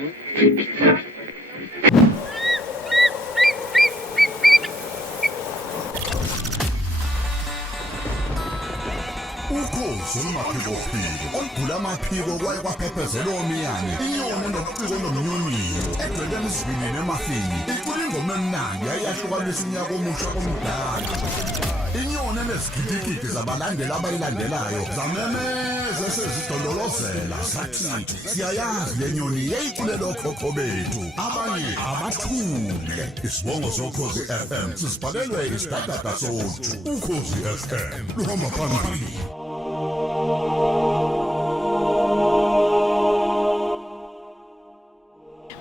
Ukhozi olumaphiko olugula amaphiko kwaye kwaphephezela omiyane inyoni nobuciko nomnyunyo edweleni isivinini emafini icula ingoma emnandi yayahlukanisa unyaka omusha omdala inyoni enezigidigidi zabalandeli abayilandelayo zamemeza sezidololozela sathi siyayazi le nyoni yayiculela okhokho bethu abanye abathule isibongo sokhozi FM sisibhalelwe isidadada sothu ukhozi FM luhamba phambili.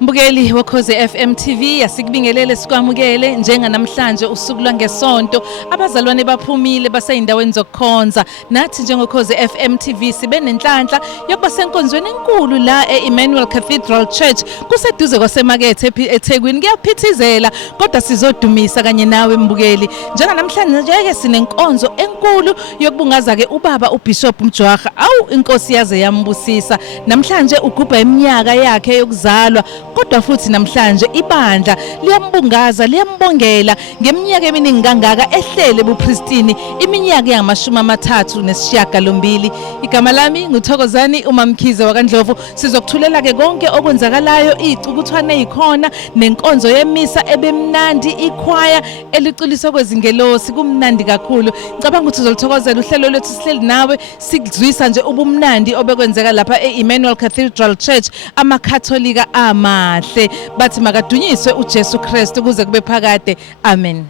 Mbukeli wokhoze FM TV asikubingelele sikwamukele njenganamhlanje usuku lwangesonto abazalwane baphumile baseyindaweni zokukhonza nathi njengokhoze FM TV sibe nenhlanhla yokuba senkonzweni enkulu la eEmmanuel Cathedral Church kuseduze kwasemakethe eThekwini kuyaphithizela kodwa sizodumisa kanye nawe mbukeli njenganamhlanje njeke sinenkonzo enkulu yokubungaza ke ubaba uBishop Mjwara inkosi yaze yambusisa namhlanje ugubha iminyaka yakhe yokuzalwa kodwa futhi namhlanje ibandla liyambungaza liyambongela ngeminyaka eminingi kangaka ehlele buPristini iminyaka yama-38 igama lami nguthokozani uMamkhize wakandlovu sizokuthulela ke konke okwenzakalayo icukuthwane ezikhona nenkonzo yemisa ebemnandi ikhwaya eliculiswa kwezingelosi kumnandi kakhulu ngicabanga ukuthi uzolithokozela uhlelo lwethu sihleli nawe sikuzwisa nje ubumnandi obekwenzeka lapha eEmmanuel Cathedral Church amakatholika amahle bathi makadunyiswe uJesu Kristu kuze kube phakade amen.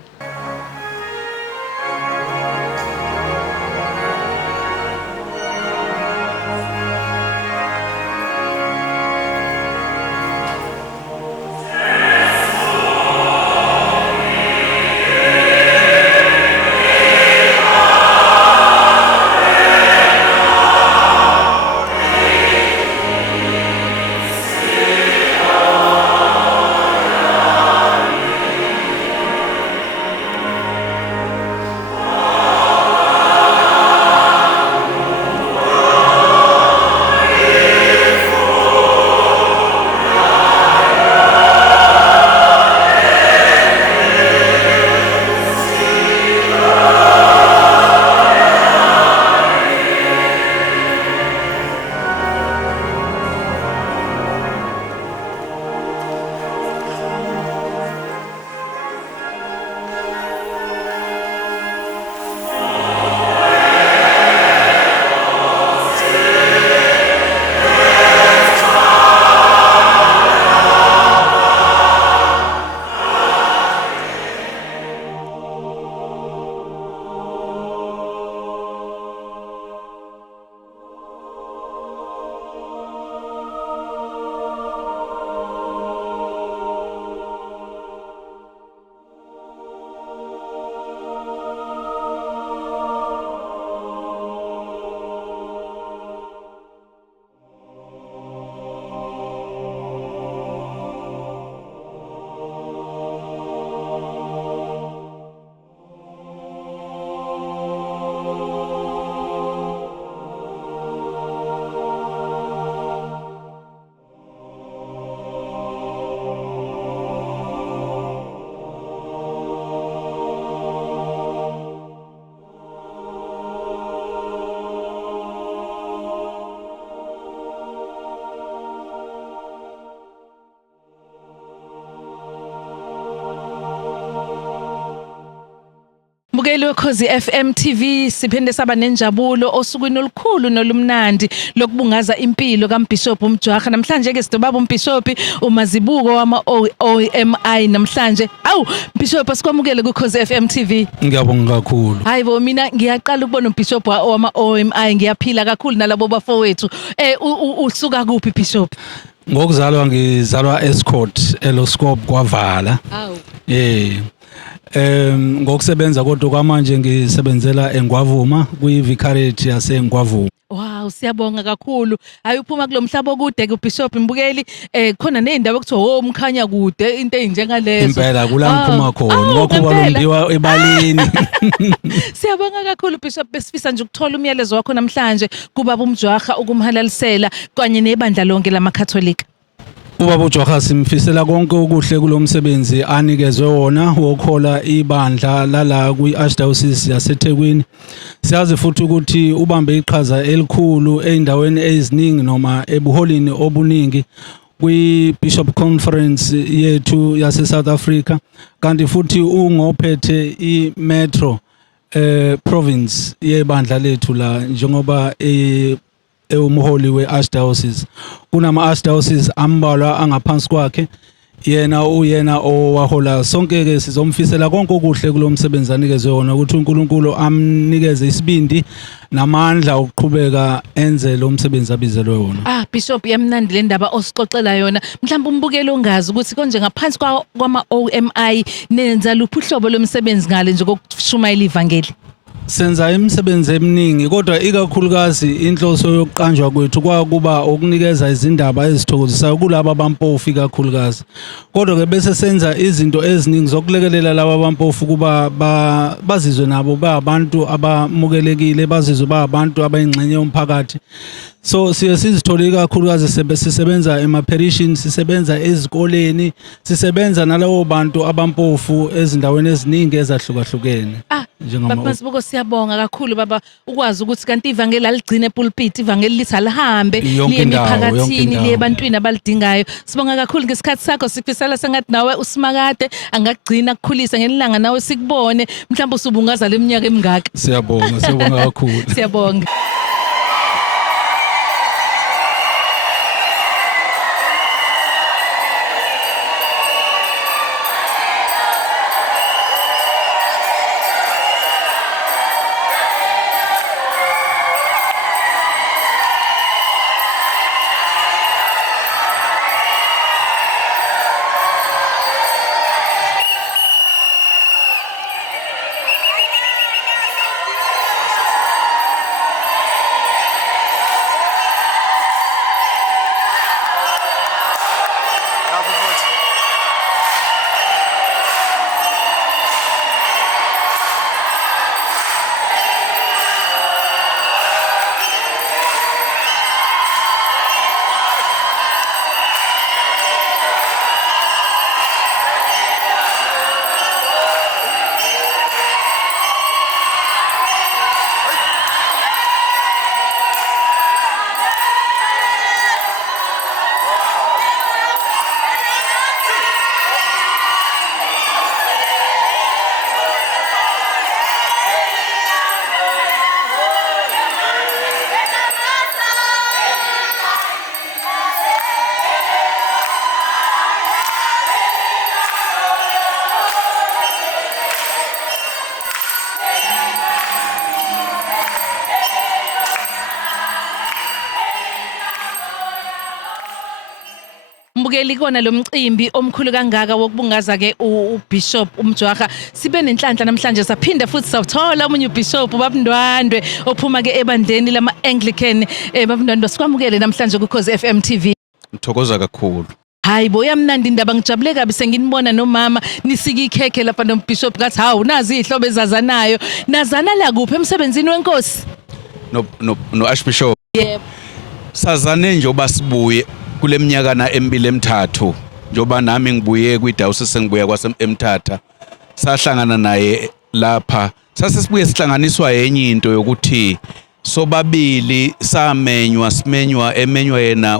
Mbukeli wekhozi FM TV siphinde saba nenjabulo osukwini olukhulu nolumnandi lokubungaza impilo kaMbishop Mjwara namhlanje ke sidobaba uMbishop umazibuko wama-OMI namhlanje Bishop asikwamukele kuKhozi FM TV. Ngiyabonga kakhulu. Hayibo mina ngiyaqala ukubona uBishop wama-OMI ngiyaphila kakhulu nalabo bafowethu usuka kuphi Bishop? Ngokuzalwa ngizalwa Escort Eloscope kwaVala. Ngokusebenza kodwa kwamanje ngisebenzela eNgwavuma kwi-Vicarage yaseNgwavuma. Wow siyabonga kakhulu. Hayi uphuma kulomhlaba okude kuBishop Mbukeli khona nezindawo ekuthiwa umkhanya kude into ezinjengalezo. Impela kula ngiphuma khona ngokuba lombiwa ebalini. Siyabonga kakhulu Bishop besifisa nje ukuthola umyalezo wakho namhlanje kubaba uMjwara ukumhalalisela kanye nebandla lonke lamakatholika. Ubaba uJoha simfisela konke okuhle kulomsebenzi anikezwe wona wokhola ibandla lala kwi-Archdiocese yaseThekwini. Siyazi futhi ukuthi ubambe iqhaza elikhulu eindaweni eziningi noma ebuholini obuningi kwi-Bishop Conference yethu yase South Africa, kanti futhi ungophethe i-Metro province yebandla lethu la njengoba umholi we-Archdiocese. Kunama Archdiocese ambalwa angaphansi kwakhe, yena uyena owahola. Sonke ke sizomfisela konke okuhle kulomsebenzi anikezwe wona ukuthi uNkulunkulu amnikeze isibindi namandla okuqhubeka enze lo msebenzi abizelwe wona. Bishop, yamnandi le ndaba osixoxela yona. Mhlawumbe umbukelo ongazi ukuthi konje ngaphansi kwama OMI nenza luphi uhlobo lomsebenzi ngale nje kokushumayela ivangeli. Senza imisebenzi eminingi kodwa ikakhulukazi inhloso yokuqanjwa kwethu kwakuba ukunikeza izindaba ezithokozisayo kulabo abampofu ikakhulukazi. Kodwa ke bese senza izinto eziningi zokulekelela labo abampofu kuba bazizwe nabo bayabantu abamukelekile, bazizwe bayabantu abayingxenye yomphakathi. So sizithole ikakhulukazi sisebenza ema-parishin, sisebenza ezikoleni, sisebenza nalabo bantu abampofu ezindaweni eziningi ezahlukahlukene. Baba Masibuko, siyabonga kakhulu baba ukwazi ukuthi kanti ivangeli aligcine epulpit, ivangeli lithi alihambe liye emiphakathini, liye ebantwini abalidingayo. Sibonga kakhulu ngesikhathi sakho, sifisela sengathi nawe uSimakade angagcina kukhulisa ngelanga nawe sikubone mhlawumbe usubungaza leminyaka emingaka. Siyabonga kakhulu. Siyabonga. Mbukeli kona lo mcimbi omkhulu kangaka wokubungaza ke uBishop uMjwaha. Sibe nenhlanhla namhlanje saphinda futhi sawuthola umunye uBishop uBabundwandwe ophuma ke ebandleni lama Anglican. Babundwandwe sikwamukele namhlanje kuKhosi FM TV. Ngithokoza kakhulu. Hayibo, yamnandi indaba, ngijabule kabi senginibona nomama nisika ikhekhe lapha noBishop kathi hawu nazi ihlobo ezazanayo. Nazana la kuphi emsebenzini wenkosi? No Archbishop. Yebo. Sazane njoba sibuye kule minyaka emibili emithathu njoba nami ngibuye kwiDiocese ngibuya kwaseMthatha, sahlangana naye lapha. Sasibuye sihlanganiswa yenye into yokuthi sobabili simenywa yena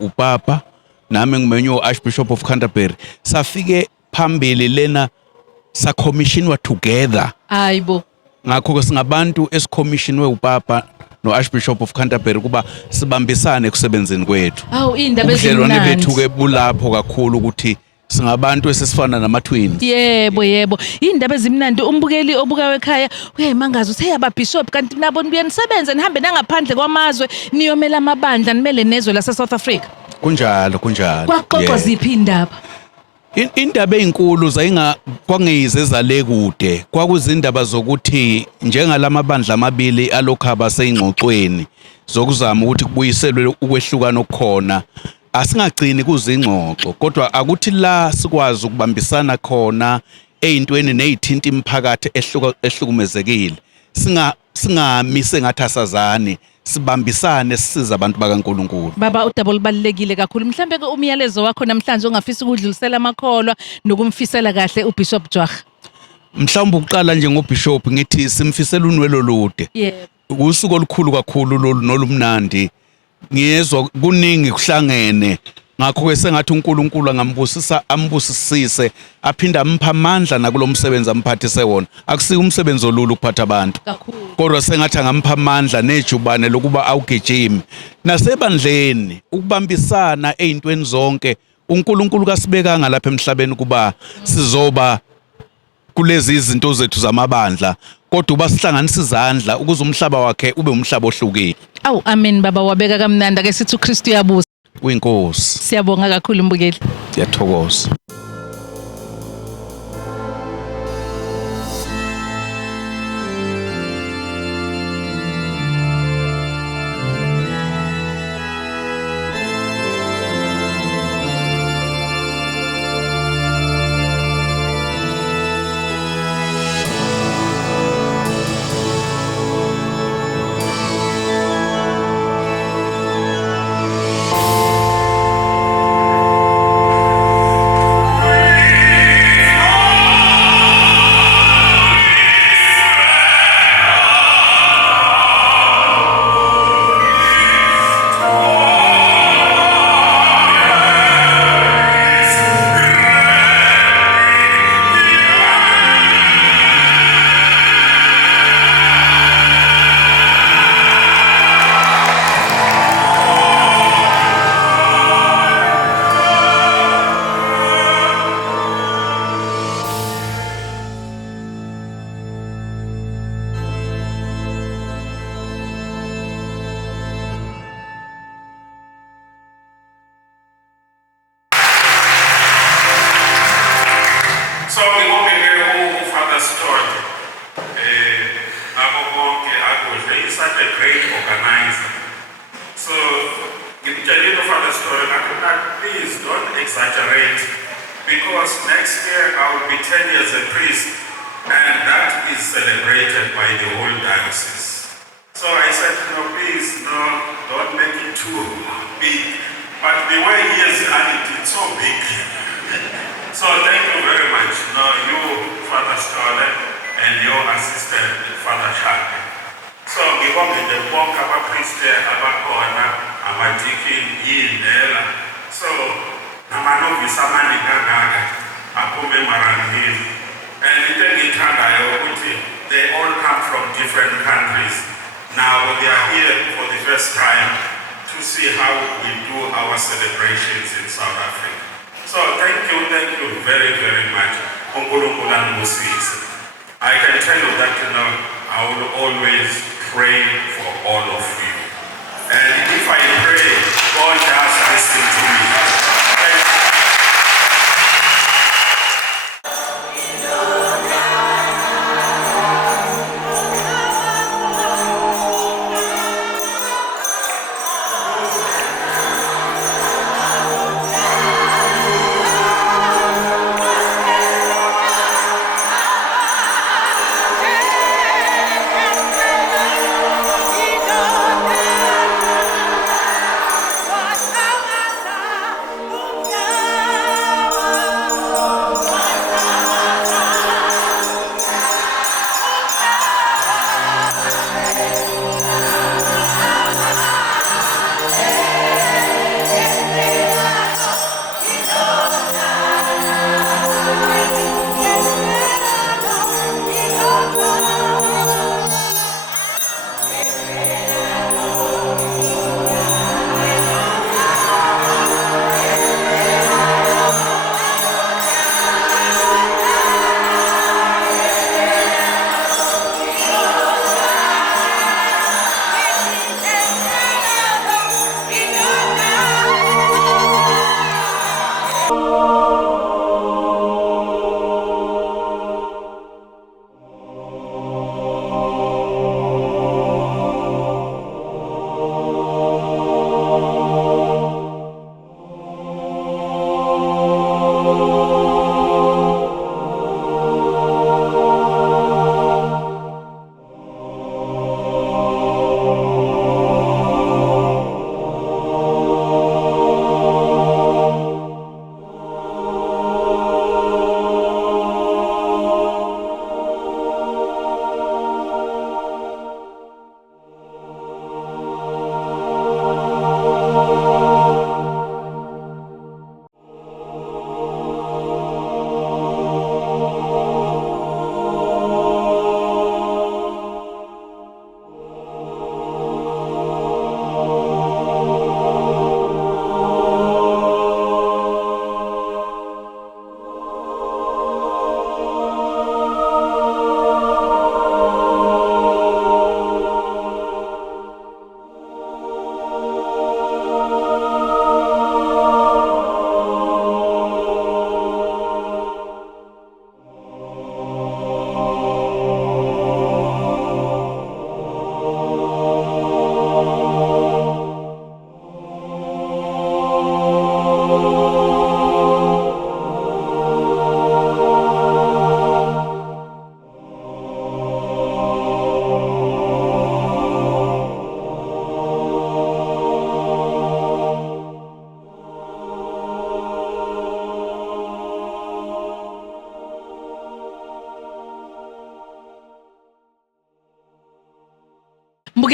uPapa, nami ngimenywa uArchbishop of Canterbury. Safike phambili lena sa-commissionwa together. Hayibo. Ngakho ke singabantu esicommissionwe uPapa no-Archbishop of Canterbury kuba sibambisane kusebenzeni kwethu. Indaba ezimnandi. Ubudlelwane bethu ke bulapho kakhulu ukuthi singabantu esesifana nama-twins. Yebo. Indaba ezimnandi. Umbukeli obukayo ekhaya uyayimangaza uthi hey abaBishop kanti nabo nibuye nisebenze nihambe nangaphandle kwamazwe niyomela amabandla nimele nezwe lase South Africa. Kunjalo. Kwaxoxwa ziphi indaba? Indaba ezinkulu kwangiyize zale kude kwakuzindaba zokuthi njengalamabandla amabili alokhu abaseyingxoxweni zokuzama ukuthi kubuyiselwe ukwehlukana okukhona, asingagcini kuzingxoxo kodwa akuthi la sikwazi ukubambisana khona ezintweni nezithinta imiphakathi ehlukumezekile, singamise ngathi asazani, sibambisane sisiza abantu bakaNkuluNkulu. Baba udaba olubalekile kakhulu. Mhlambe ke umyalezo wakho namhlanje ongafisa ukudlulisela amakholwa nokumfisela kahle uBishop Jwagga. Mhlawumbe ukuqala njengobishop ngithi simfisela unwelo lude. Yebo. Usuku olukhulu kakhulu nolumnandi. Ngiyezwa kuningi kuhlangene. Ngakho ke sengathi uNkulunkulu angambusisa ambusisise aphinda ampha amandla nakulomsebenzi amphathise wona. Akusiyo umsebenzi olulu ukuphatha abantu. Kakhulu. Kodwa sengathi angampha amandla nejubane lokuba awugijimi. Nasebandleni ukubambisana ezintweni zonke uNkulunkulu kasibekanga lapha emhlabeni kuba sizoba kulezi izinto zethu zamabandla kodwa uba sihlanganisa izandla ukuze umhlaba wakhe ube umhlaba ohlukile. Awu amen baba wabeka kamnandi ake sithi uKristu uyabusa. Uyinkosi. Siyabonga kakhulu mbukeli. Ngiyathokoza. So we won't be here who Father story. He's such a great organizer. So in the Father story, please don't exaggerate because next year I will be 10 years a priest and that is celebrated by the whole diocese. So I said, no, please, no, don't make it too big. But the way he has done it, it's so big. So thank you very much. No, you, Father Stoller, and your assistant, Father Sharp. So ngibonge nje bonke abapriest abakhona, amadikini, yindela. So namanovisi amaningi kangaka aphume eMarangeni. And into engithandayo ukuthi they all come from different countries. Now they are here for the first time to see how we do our celebrations in South Africa. So thank you very, very much. I can tell you that I will always pray for all of you. And if I pray, God does listen to me.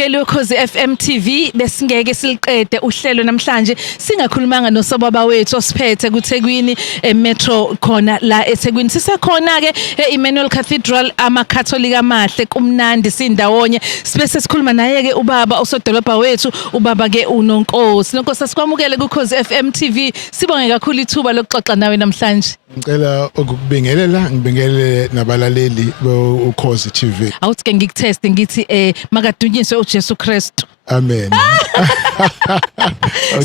Mbukeli wekhozi FM TV besingeke siliqede uhlelo namhlanje singakhulumanga nosobaba wethu osiphethe kuThekwini Metro khona la eThekwini. Sisekhona ke Emmanuel Cathedral amakatholika amahle kumnandi sindawonye. Sibe sesikhuluma naye ke ubaba osodolobha wethu ubaba ke uNonkosi. Nonkosi asikwamukele kuKhozi FM TV. Sibonge kakhulu ithuba lokuxoxa nawe namhlanje. Ngicela ukubingelela ngibingelele nabalaleli beUkhozi TV. Awuthi ke ngikutest ngithi makadunyiswe uJesu Kristu. Amen.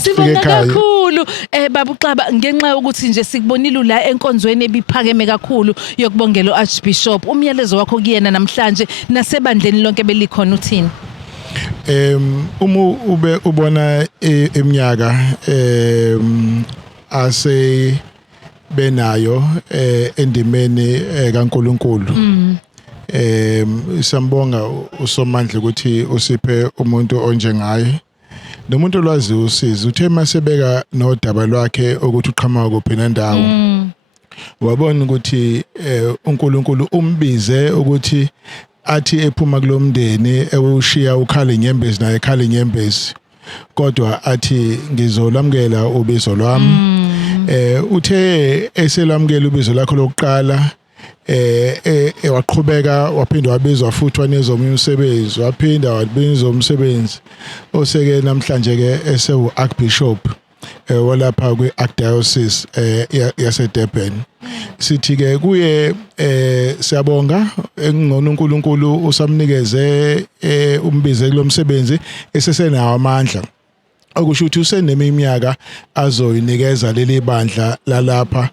Sibonga kakhulu baba uXaba ngenxa yokuthi nje sikubonile la enkonzweni ebiphakeme kakhulu yokubongela uArchbishop. Umyalezo wakho kuyena namhlanje nasebandleni lonke belikhona uthini? Uma ube ubona eminyaka ase benayo endimeni kaNkuluNkulu. Sambonga uSomandla ukuthi usiphe umuntu onjengaye. Nomuntu olwazi usizo uthe masebeka nodaba lwakhe ukuthi uqhamuka kuphi nendawo. Wabona ukuthi uNkulunkulu umbize ukuthi athi ephuma kulomndeni ewushiya ukhala inyembezi naye ekhala inyembezi. Kodwa athi ngizolamukela ubizo lwami. Uthe eselamukela ubizo lakho lokuqala waqhubeka waphinda wabizwa futhi wanezomunye umsebenzi waphinda wabizwa umsebenzi oseke namhlanje ke esewu Archbishop walapha kwiArchdiocese yaseDurban. Sithi ke kuye siyabonga engcono uNkulunkulu usamnikeze umbize kulomsebenzi esesenawo amandla. Okusho ukuthi useneminyaka azoyinikeza leli bandla lalapha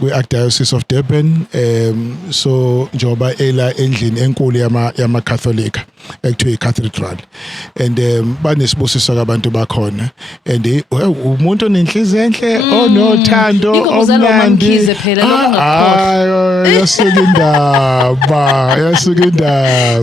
kwiArchdiocese of Durban so njoba ela endlini enkulu yama Catholic ekuthiwa iCathedral and banesibusiso kabantu bakhona and umuntu onenhliziyo enhle onothando omnandi yasuka indaba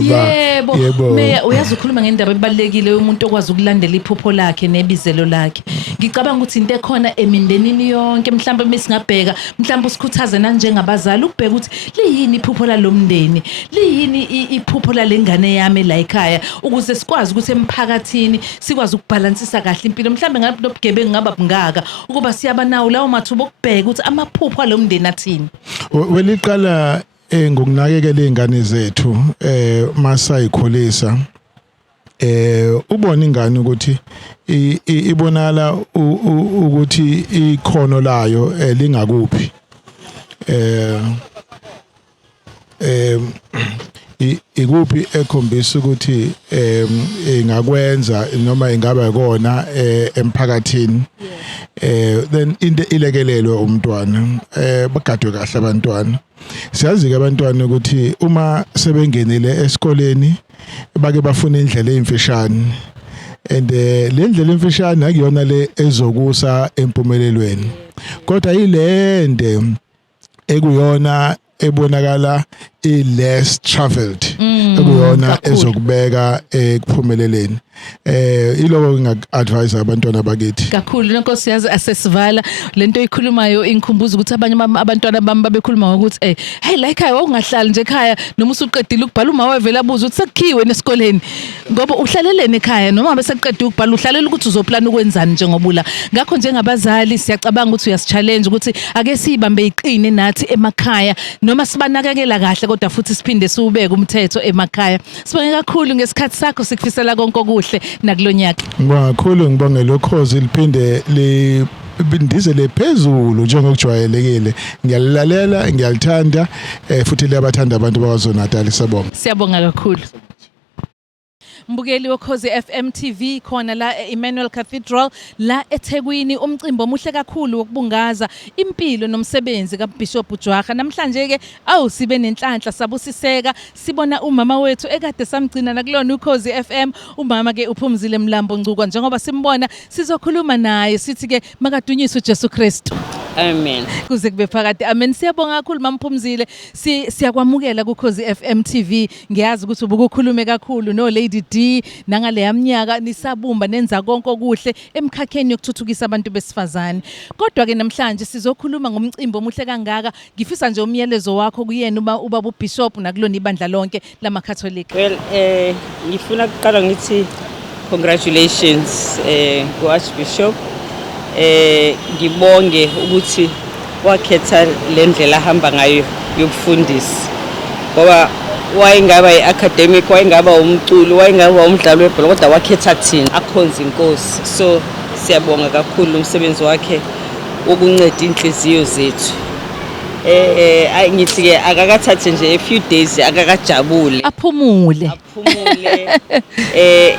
yebo meya uyazi ukukhuluma ngendaba ebalekile yomuntu okwazi ukulandela iphupho lakhe nebizelo lakhe. Ngicabanga ukuthi into ekhona emindenini yonke mhlawumbe mesingabheka mhlawumbe usikhuthaze nanjengabazali ukubheka ukuthi liyini iphupho lalomndeni liyini iphupho lalengane yami la ekhaya ukuze sikwazi ukuthi emphakathini sikwazi ukubalansisa kahle impilo mhlawumbe ngabe nobugebengu ngaba bungaka ukuba siyaba nawo lawo mathuba okubheka ukuthi amaphupho alomndeni athini. Weliqala ngokunakekela izingane zethu masayikhulisa ubona ingane ukuthi ibonala ukuthi ikhono layo lingakuphi ikuphi ekhombisa ukuthi ingakwenza noma ingaba ikona emphakathini then into ilekelelwe umntwana bagadwe kahle abantwana. Siyazi ke abantwana ukuthi uma sebengenile esikoleni bake bafuna indlela ezimfishane and le ndlela emfishane akuyona le ezokusa empumelelweni kodwa ilende ekuyona ebonakala less traveled ekuyona ezokubeka ekuphumeleleni iloko nginga-advise abantwana bakithi kakhulu. Nonkosi yazi asesivala lento oyikhulumayo ingikhumbuza ukuthi abanye abantwana bami babekhuluma ukuthi hey la ekhaya ungahlali nje ekhaya noma usuqedile ukubhala uma wevela abuza ukuthi sekukhiwe nesikoleni ngoba uhlalelene ekhaya noma beseqedile ukubhala uhlalela ukuthi uzoplana ukwenzani njengobula. Ngakho njengabazali siyacabanga ukuthi uyasi-challenge ukuthi ake sibambe iqine nathi emakhaya noma sibanakekela kahle kodwa futhi siphinde siubeke umthetho emakhaya. Sibonge kakhulu ngesikhathi sakho sikufisela konke okuhle nakulonyaka. Ngibonga kakhulu ngibongela Ukhozi liphinde bindizele phezulu njengokujwayelekile. Ngiyalalela ngiyalithanda futhi liyabathanda abantu bakwaZulu-Natal. Siyabonga kakhulu. Mbukeli wekhozi FM TV khona la Emmanuel Cathedral la eThekwini. Umcimbi omuhle kakhulu wokubungaza impilo nomsebenzi kaBishop Jwagga. Namhlanje ke sibe nenhlanhla sabusiseka sibona umama wethu ekade samgcina nakulona uKhozi FM umama ke uPhumzile Mlambo Ngcuka njengoba simbona sizokhuluma naye sithi ke makadunyiswe uJesu Kristu. Amen. kuze kube phakade. Amen. Siyabonga kakhulu Mamphumzile. Siyakwamukela kuKhozi FM TV. Ngiyazi ukuthi ubukukhulume kakhulu no Lady D nangale yaminyaka nisabumba nenza konke okuhle emkhakheni yokuthuthukisa abantu besifazane. Kodwa ke namhlanje sizokhuluma ngomcimbi omuhle kangaka. Ngifisa nje umyalezo wakho kuyena ubaba uBishop nakulona ibandla lonke lamaKatholika. Well, ngifuna ukuqala ngithi congratulations ku Archbishop. Ngibonge ukuthi wakhetha le ndlela ahamba ngayo yokufundisa. Ngoba wayengaba iacademic, wayengaba umculo, wayengaba umdlalo webhola kodwa wakhetha thina akhonza inkosi. So siyabonga kakhulu umsebenzi wakhe wokunceda inhliziyo zethu. Ngithi ke akakathathe nje a few days akakajabule. Aphumule.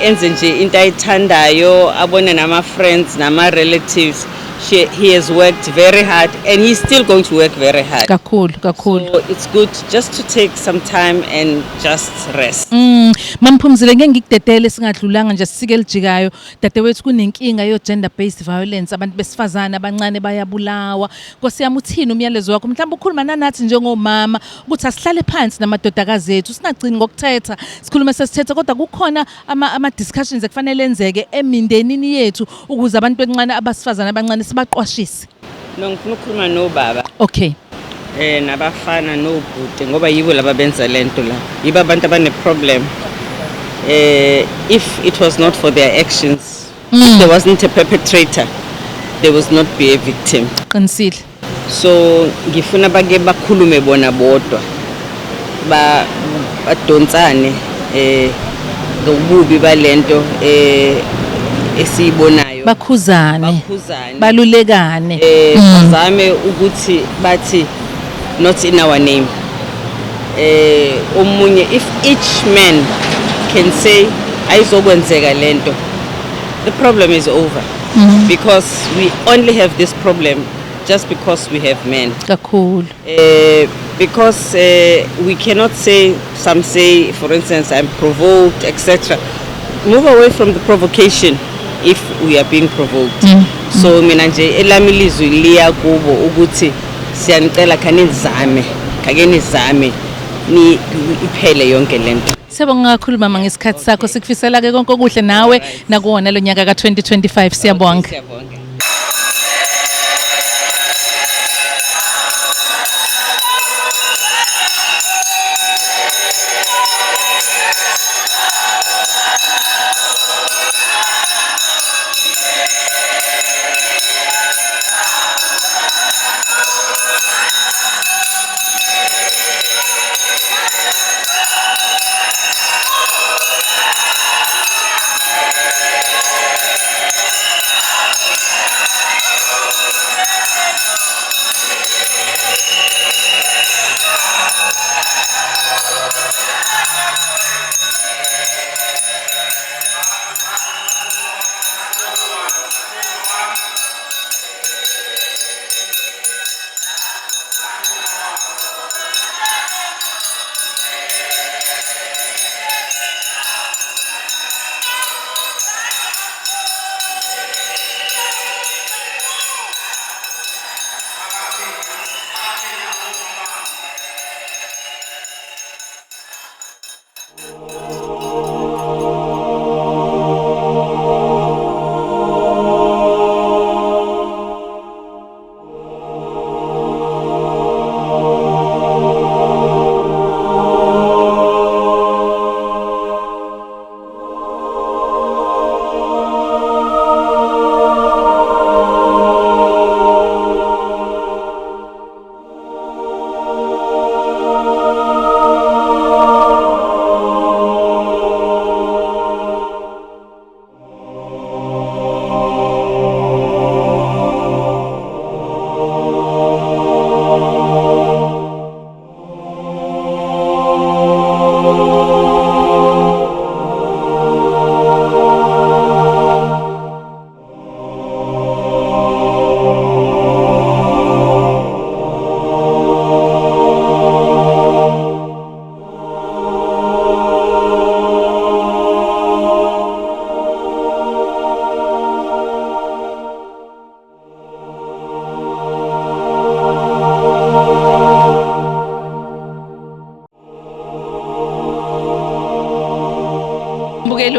Enze nje into ayithandayo, abone nama friends nama relatives. He has worked very hard and he's still going to work very hard. Kakhulu. So it's good just to take some time and just rest. Mamphumzile ngeke ngikudedele singadlulanga nje sisike lijikayo. Dadewethu kunenkinga yo gender based violence, abantu besifazana abancane bayabulawa. Nkosi yami uthini umyalezo wakho? Mhlawumbe ukhuluma nanathi njengomama ukuthi asihlale phansi namadodakazi ethu singagcini ngokuthetha. Sikhuluma sesithetha kodwa kukhona ama discussions ekufanele enzeke emindenini yethu ukuze abantu bencane abasifazana abancane sibaqwashise. Ngifuna ukukhuluma nobaba. Okay. Nabafana nobhuti ngoba yibo laba benza lento la. Yibo abantu abane problem. If it was not for their actions, if there wasn't a perpetrator, there was not be a victim. Qinisile. So ngifuna bake bakhulume bona bodwa. Badonsane ngobubi balento esiyibonayo. Bakhuzane. Balulekane. Bazame ukuthi bathi not in our name. Omunye if each man can say ayizokwenzeka lento, the problem is over. Because we only have this problem just because we have men. Kakhulu. Because we cannot say, some say for instance I'm provoked, etc. Move away from the provocation if we are being provoked. So mina nje elami lizwi liya kubo ukuthi siyanicela kake nizame ni iphele yonke lento. Siyabonga kakhulu mama ngesikhathi sakho, sikufisela ke konke okuhle nawe nakuwona lo nyaka ka2025. Siyabonga.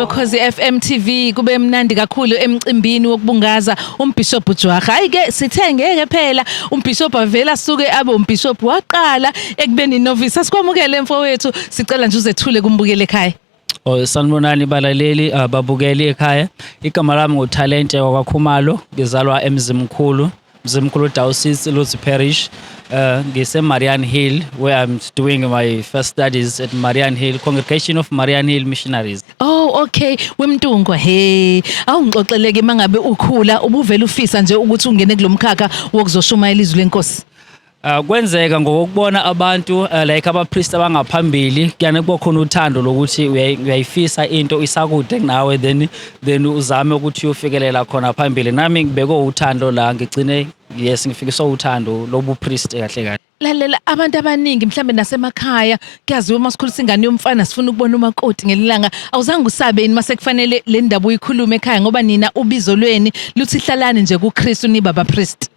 wokhozi FM TV kube mnandi kakhulu emcimbini wokubungaza umbishop Jwagga. Hayike sithe ngeke phela umbishop avela suke abe umbishop waqala ekubeni novice. Asikwamukele mfowethu, sicela nje uzethule kumbukele ekhaya. Sanibonani balaleli babukeli ekhaya. Igama lami nguTalente wakwaKhumalo, ngizalwa eMzimkhulu Diocese Lozi Parish. Ngise Marian Hill where I'm doing my first studies at Marian Hill Congregation of Marian Hill Missionaries. Oh okay, wemntungo he. Awungixoxeleke mangabe ukhula ubuvela ufisa nje ukuthi ungene kulomkhakha wokuzoshumayela izwi lenkosi. Kwenzeka ngokubona abantu like abapriest abangaphambili kuyane kuba khona uthando lokuthi uyayifisa into isakude kunawe then uzame ukuthi uyofikelela khona phambili. Nami ngibeke uthando la ngigcine ngifikiswa uthando lobupriest kahle kahle. Lalela abantu abaningi mhlambe nasemakhaya kuyaziwa masikhulisa ingane yomfana sifuna ukubona umakoti ngelilanga awuzange usabe yini mase kufanele le ndaba uyikhulume ekhaya ngoba nina ubizo lweni luthi hlalani nje kuKristu ni baba priest.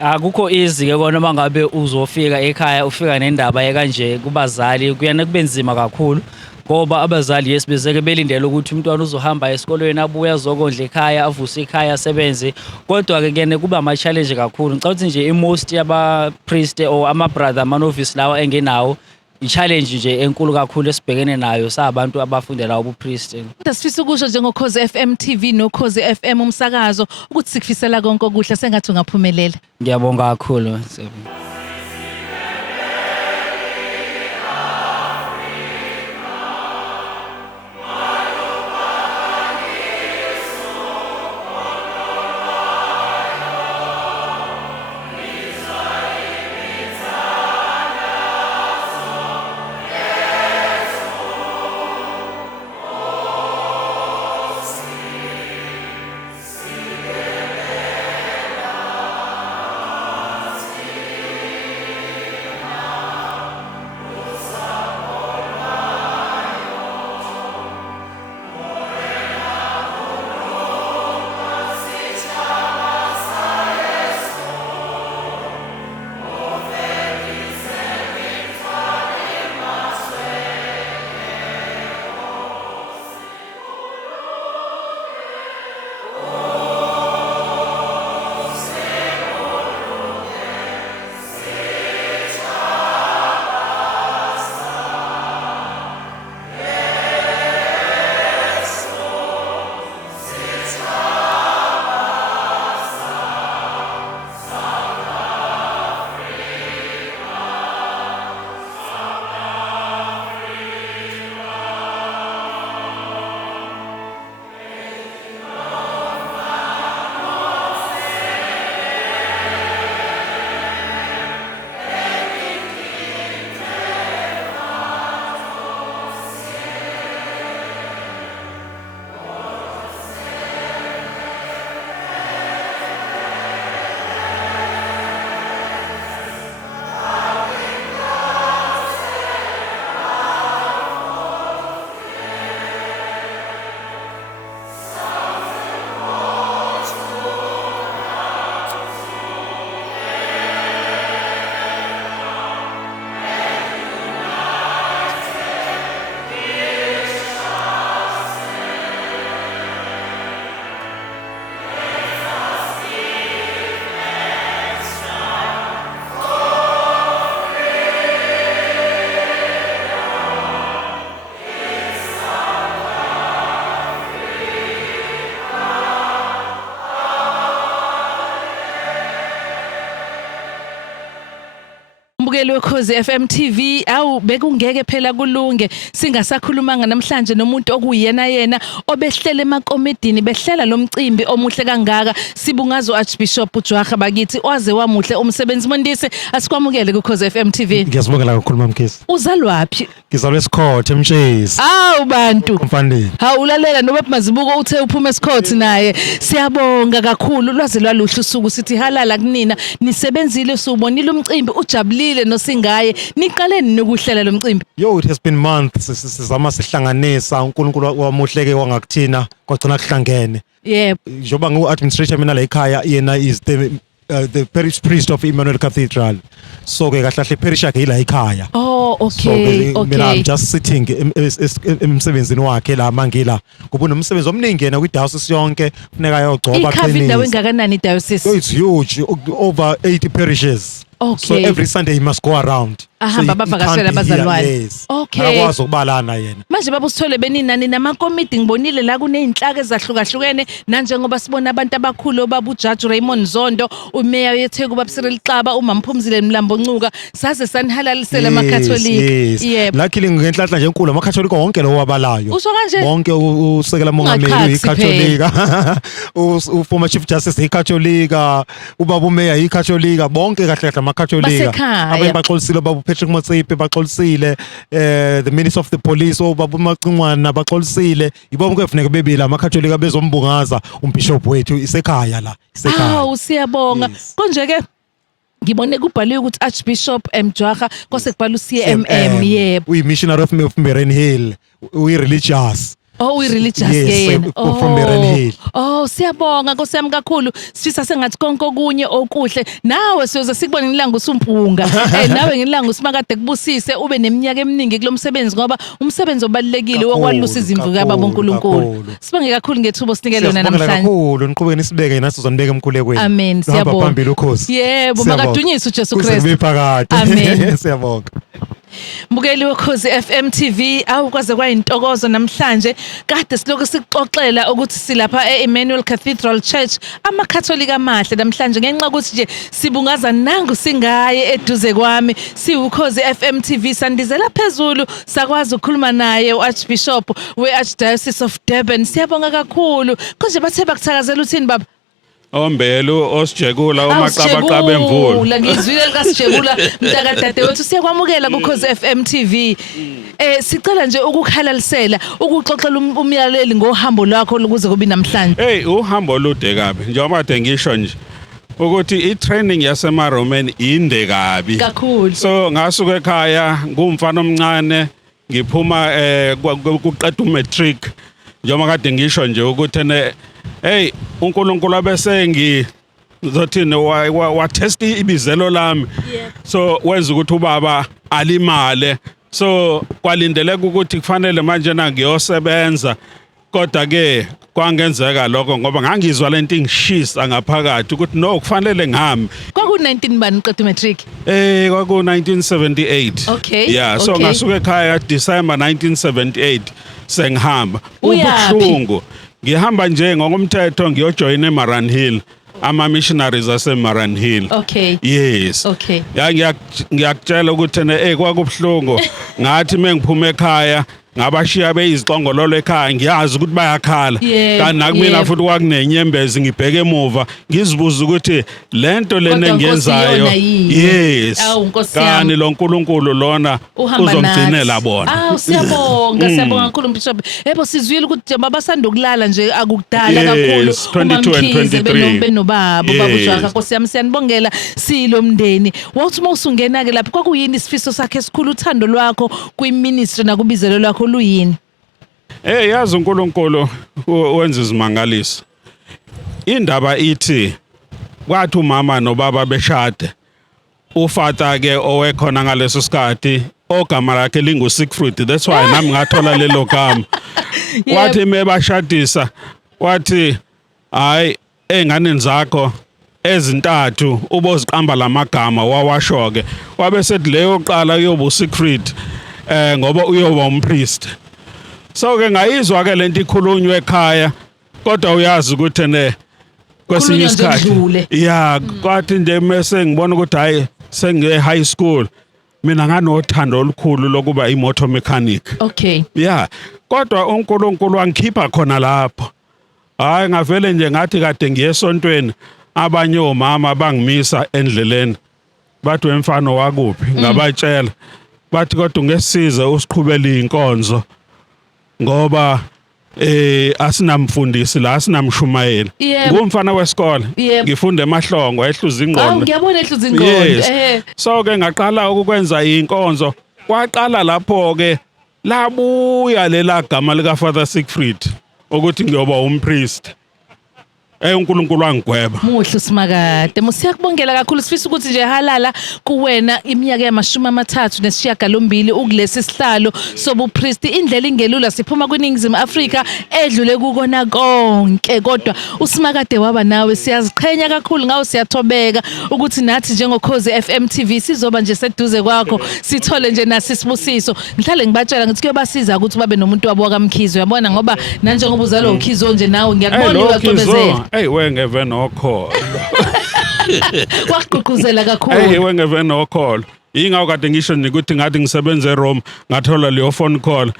Akukho easy ke kona mangabe uzofika ekhaya ufika nendaba ekanje kubazali kuyane kubenzima kakhulu ngoba abazali yesibezeke belindele ukuthi umntwana uzohamba esikolweni abuya azokondla ekhaya avuse ekhaya asebenze kodwa ke kuyane kuba ama challenge kakhulu. Ngicabanga ukuthi nje most yaba priest or ama brother manovice lawa engenawo i-challenge nje enkulu kakhulu esibhekene nayo sabantu abafundela ubupriest. Sifisa ukusho njengokhozi FM TV nokhozi FM umsakazo ukuthi sikufisela konke okuhle sengathi ungaphumelela. Ngiyabonga kakhulu. Mbukeli wekhozi FM TV awu bekungeke phela kulunge singasakhulumanga namhlanje nomuntu okuyena yena obehlele emakomedini behlela lomcimbi omuhle kangaka sibungazo Archbishop Jwagga bakithi waze wamuhle umsebenzi mondisi asikwamukele kukhozi FM TV. Ngiyasibongela kakhulu mamkhizi. Uzalwaphi? Ngizalwe eSikhothe eMtshezi. Awu bantu. Mfandeni. Ulalela noba Mazibuko uthe uphuma eSikhothe naye. Siyabonga kakhulu ulwazi lwaluhlu usuku sithi halala kunina nisebenzile subonile umcimbi ujabulile nosingaye niqaleni nokuhlela lo mcimbi. Yo, it has been months sizama sihlanganisa uNkulunkulu wamuhleke wangakuthina kwagcina kuhlangene. Yebo. Njoba ngu-administrator mina la ekhaya yena is the parish priest of Emmanuel Cathedral. So ke kahle parish yakhe ila ekhaya. Oh okay, so mina I'm okay. just sitting emsebenzini wakhe la mangila ngoba unomsebenzi omningi yena kwi-diocese yonke funeka ayogcoba Ikhava indawo aqinise. engakanani So i-diocese? it's huge, over 80 parishes. So Okay. every Sunday he must go around. Ahamba he abavakashela can't be here, abazalwane. yes. Okay. Akakwazi ukubalana yena. Manje baba Sithole beninani namakomiti ngibonile la kuneyinhlaka ezahlukahlukene nanjengoba sibona abantu abakhulu obaba uJudge Raymond Zondo, uMeya yeTheku ubaba Cyril Xaba, umama Mphumzile Mlambo Ncuka saze sanihalalisela amakatholika. Yes. Yebo. Luckily ngenhlanhla nje enkulu amakatholika wonke lo wabalayo. Usho kanje? Wonke usekela mongameli Ungaqhaksi ikatholika. Former Chief Justice ikatholika, ubaba uMeya ikatholika, bonke kahle kahle amakatholika. Basekhaya. Abanye baxolisile ubaba Patrick Motsepe baxolisile, the Minister of the Police ubaba uMacingwana baxolisile. Yibo bonke kufanele bebile amakatholika bezombungaza umbishop wethu isekhaya la, isekhaya. Siyabonga. Yes. Konje ke ngibone kubhaliwe ukuthi Archbishop Mjwara kose kubhala uCMM yebo. Uyi-missionary of Meren Hill, uyi-religious. Oh, we-religious Yes, yena. from Meren Hill. Oh, siyabonga Nkosi yami kakhulu. Sifisa sengathi konke okunye okuhle. Nawe siyoze sikubone ngilanga usumpunga. Nawe ngilanga usimakade kubusise ube neminyaka eminingi kulomsebenzi ngoba umsebenzi obalekile Kakhulu, wokwalusa izimvu kababa uNkulunkulu. kakhulu. Sibonge kakhulu ngethubo sinikele lona Siyabonga namhlanje. kakhulu niqhubeke nisibeke nathi sizonibeka emkhulekweni. Amen. Hamba Siyabonga. phambili ukhosi. Yebo, Siyabonga. makadunyiswe uJesu Kuze Kristu. kube phakade. Amen. Siyabonga. Mbukeli wekhozi FM TV awukwaze kwayintokozo namhlanje kade siloku sixoxela ukuthi silapha eEmmanuel Cathedral Church amakatholika amahle namhlanje ngenxa ukuthi nje sibungaza nangu singaye eduze kwami siwukhozi FM TV sandizela phezulu sakwazi ukukhuluma naye uArchbishop weArchdiocese of Durban. Siyabonga kakhulu konje bathe bakuthakazela uthini baba? Ombelu osijekula umaqabaqaba emvula. La ngizwile likasijekula mntaka dadewethu siyakwamukela kuKhozi FM TV. Sicela nje ukukhalalisela ukuxoxela umyaleli ngohambo lwakho ukuze kube namhlanje. Hey, uhambo olude kabi njengoba kade ngisho nje ukuthi i-training yaseMaroman inde kabi. Kakhulu. So ngasuka ekhaya ngumfana omncane ngiphuma kuqeda umatric njengoba kade ngisho nje ukuthi hey uNkulunkulu abese zothini wa test ibizelo lami. So wenza ukuthi ubaba alimale. So kwalindeleka ukuthi kufanele manje na ngiyosebenza kodwa ke kwangenzeka lokho ngoba ngangizwa lento ingishisa ngaphakathi ukuthi no kufanele ngihame. Kwaku19 bani uqeda umatric? Kwaku 1978. Okay. Yeah, so okay. ngasuka ekhaya December 1978 sengihamba. Uyaphi? Ubuhlungu. Ngihamba nje ngokomthetho ngiyojoin eMaran Hill. Ama missionaries aseMaran Hill. Okay. Yes. Okay. Ngiyakutshela ukuthi kwakubhlungu ngathi mengiphuma ekhaya ngabashiya beyizixongololo ekhaya ngiyazi ukuthi bayakhala kanti nakumina futhi kwakunenyembezi ngibheke emuva ngizibuza ukuthi lento lena engiyenzayo yes kanti lo nkulunkulu lona uzongcinela bona. Siyabonga siyabonga kakhulu Bishop. Yebo sizwile ukuthi babasandokulala nje akukudala kakhulu 22 and 23 benobaba babujaka Nkosi yami siyanibongela silo mndeni. Wathi mawusungena ke lapho kwakuyini isifiso sakhe esikhulu uthando lwakho kwiministry nakubizelo lwakho luyini? Yazi uNkulunkulu wenza izimangaliso. Indaba ithi kwathi umama nobaba beshade uFata ke owekhona ngaleso sikhathi ogama lakhe linguSiegfried, that's why nami ngathola lelo gama. Wathi mebashadisa wathi hayi enganeni zakho ezintathu uboziqamba lamagama wawashoke wabesethi leyo qala yoba uSiegfried ngoba uyoba umpriest. So ke ngayizwa ke lento ikhulunywa ekhaya kodwa uyazi ukuthi kwesinye isikhathi kwathi nje mase ngibona ukuthi hayi senge high school mina nganothando olukhulu lokuba imoto mechanic. Okay. Kodwa uNkulunkulu wangikhipha khona lapho. Hayi ngavele nje ngathi kade ngiyesontweni abanye omama bangimisa endleleni. Bathi wemfano wakuphi ngabatshela. Bathi kodwa ungesize usiqhubela inkonzo ngoba asinamfundisi la asinamshumayeli ngumfana wesikole ngifunda emahlongo ehluza ingqondo. Ngiyabona ehluza ingqondo. So ke ngaqala ukwenza inkonzo kwaqala lapho ke labuya lela gama lika Father Siegfried ukuthi ngiyoba umpriest. uNkulunkulu wangigweba. Muhle uSimakade. Musiyakubongela kakhulu sifisa ukuthi nje halala kuwena iminyaka ya38 ukulesi sihlalo sobupristi indlela ingelula siphuma kwiningizimu Afrika edlule kukona konke kodwa uSimakade waba nawe siyaziqhenya kakhulu ngawo siyathobeka ukuthi nathi njengokhozi FM TV sizoba nje seduze kwakho sithole nje nasi isibusiso ngihlale ngibatshela ngithi kuyobasiza ukuthi babe nomuntu wabo kaMkhizo uyabona ngoba nanjengoba uzalwa uKhizo nje nawe ngiyakubona uyaqhubezela. Wengeve nokholo. Waqhuquzela kakhulu. Wengeve nokholo. Ingawo kade ngisho nje ukuthi ngathi ngisebenza eRome ngathola leyo phone call.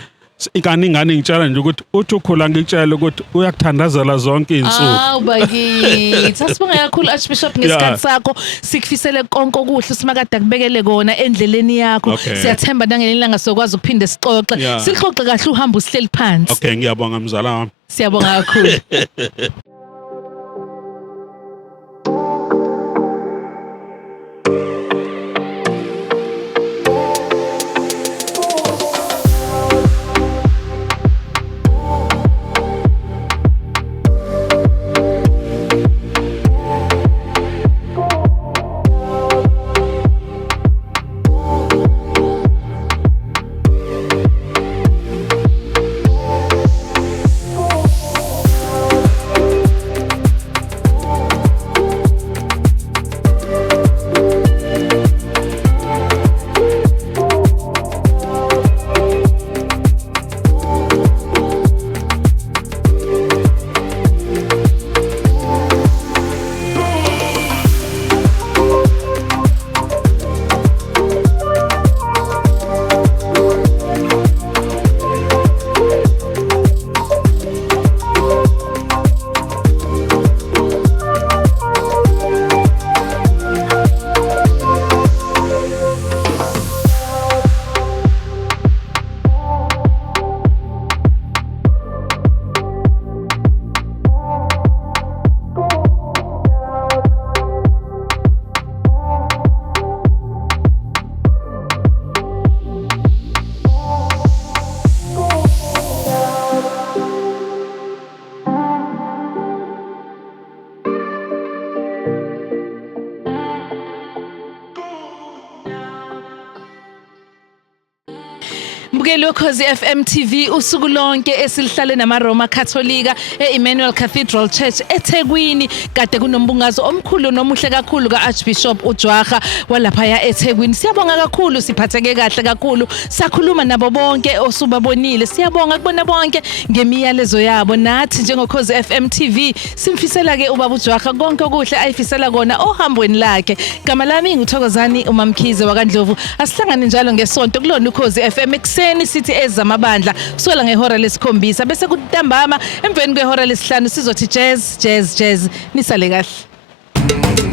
Ingane ngitshela nje ukuthi uthi ukhula ngikutshela ukuthi uyakuthandazela zonke izinsuku. Bakithi. Sasibonga kakhulu Archbishop ngesikhathi sakho sikufisele konke okuhle uSimakade akubekele kona endleleni yakho. Siyathemba nangelinye ilanga sokwazi ukuphinde sixoxe. Sixoxe kahle uhamba usihleli phansi. Okay ngiyabonga mzala wami. Siyabonga kakhulu. Mbukeli wokhozi FM TV usuku lonke esilihlale namaRoma Katholika eEmmanuel Cathedral Church eThekwini kade kunombungazo omkhulu nomuhle kakhulu kaArchbishop uJwaga walapha eThekwini. Siyabonga kakhulu siphatheke kahle kakhulu sakhuluma nabo bonke osubabonile. Siyabonga kubona bonke ngemiyalezo yabo nathi njengokhozi FM TV simfisela ke ubaba uJwaga konke okuhle ayifisela kona ohambweni lakhe. Gama lami nguthokozani uMamkhize wakandlovu. Asihlangane njalo ngesonto kulona ukhozi FM ekseni sithi ezamabandla kuswela ngehora lesikhombisa bese kutambama emveni kwehora lesihlanu sizothi jazz nisale kahle.